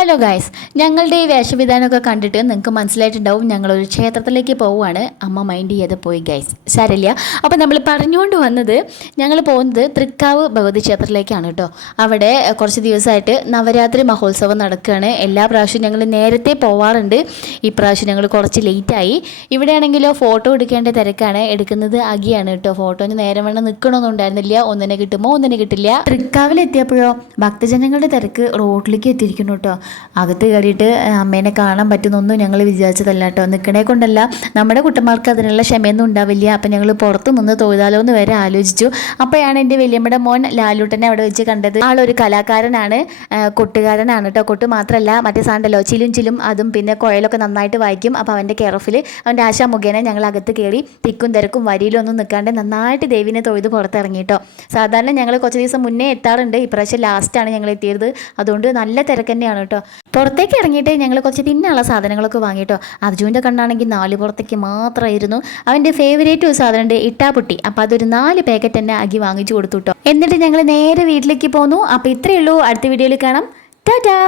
Hello guys, ഞങ്ങളുടെ ഈ വേഷവിധാനമൊക്കെ കണ്ടിട്ട് നിങ്ങൾക്ക് മനസ്സിലായിട്ടുണ്ടാവും ഞങ്ങളൊരു ക്ഷേത്രത്തിലേക്ക് പോവുകയാണ്. അമ്മ മൈൻഡ് ചെയ്ത് പോയി ഗൈസ്, സാരമില്ല. അപ്പോൾ നമ്മൾ പറഞ്ഞുകൊണ്ട് വന്നത് ഞങ്ങൾ പോകുന്നത് തൃക്കാവ് ഭഗവതി ക്ഷേത്രത്തിലേക്കാണ് കേട്ടോ. അവിടെ കുറച്ച് ദിവസമായിട്ട് നവരാത്രി മഹോത്സവം നടക്കുകയാണ്. എല്ലാ പ്രാവശ്യവും ഞങ്ങൾ നേരത്തെ പോവാറുണ്ട്. ഈ പ്രാവശ്യം ഞങ്ങൾ കുറച്ച് ലേറ്റായി. ഇവിടെയാണെങ്കിലോ ഫോട്ടോ എടുക്കേണ്ട തിരക്കാണ്. എടുക്കുന്നത് അകിയാണ് കേട്ടോ. ഫോട്ടോന് നേരം വേണം നിൽക്കണമെന്നും ഉണ്ടായിരുന്നില്ല. ഒന്നിനെ കിട്ടുമോ ഒന്നിനെ കിട്ടില്ല. തൃക്കാവിലെത്തിയപ്പോഴോ ഭക്തജനങ്ങളുടെ തിരക്ക് റോഡിലേക്ക് എത്തിയിരിക്കുന്നു കേട്ടോ. അകത്ത് കയറിയിട്ട് അമ്മേനെ കാണാൻ പറ്റുന്നൊന്നും ഞങ്ങൾ വിചാരിച്ചതല്ല കേട്ടോ. നിൽക്കണേ കൊണ്ടല്ല, നമ്മുടെ കുട്ടന്മാർക്ക് അതിനുള്ള ക്ഷമയൊന്നും ഉണ്ടാവില്ല. അപ്പം ഞങ്ങൾ പുറത്ത് നിന്ന് തൊഴുതാലോ എന്ന് വരെ ആലോചിച്ചു. അപ്പോഴാണ് എൻ്റെ വലിയമ്മയുടെ മോൻ ലാലൂട്ടനെ അവിടെ വെച്ച് കണ്ടത്. ആളൊരു കലാകാരനാണ്, കൊട്ടുകാരനാണ് കേട്ടോ. കൊട്ട് മാത്രമല്ല, മറ്റേ സാണ്ടല്ലോ ചിലും ചിലും, അതും പിന്നെ കുഴലൊക്കെ നന്നായിട്ട് വായിക്കും. അപ്പോൾ അവൻ്റെ കെയറോഫിൽ അവൻ്റെ ആശാ മുഖേന ഞങ്ങൾ അകത്ത് കയറി തിക്കും തിരക്കും വരിയിലൊന്നും നിൽക്കാണ്ട് നന്നായിട്ട് ദേവിനെ തൊഴുത് പുറത്തിറങ്ങി കേട്ടോ. സാധാരണ ഞങ്ങൾ കുറച്ച് ദിവസം മുന്നേ എത്താറുണ്ട്. ഇപ്രാവശ്യം ലാസ്റ്റാണ് ഞങ്ങൾ എത്തിയത്. അതുകൊണ്ട് നല്ല തിരക്ക് തന്നെയാണ് കേട്ടോ. പുറത്തേക്ക് ഇറങ്ങിയിട്ട് ഞങ്ങൾ കുറച്ച് തിന്നാനുള്ള സാധനങ്ങളൊക്കെ വാങ്ങിയിട്ടോ. അർജുൻ്റെ കണ്ണാണെങ്കിൽ 4 പുറത്തേക്ക് മാത്രമായിരുന്നു. അവൻ്റെ ഫേവറേറ്റ് സാധനം ഉണ്ട്, ഇട്ടാപ്പുട്ടി. അപ്പോൾ അതൊരു 4 പാക്കറ്റ് തന്നെ ആക്കി വാങ്ങിച്ചു കൊടുത്തു കേട്ടോ. എന്നിട്ട് ഞങ്ങൾ നേരെ വീട്ടിലേക്ക് പോന്നു. അപ്പോൾ ഇത്രയേ ഉള്ളൂ. അടുത്ത വീഡിയോയിൽ കാണാം. ടാറ്റാ.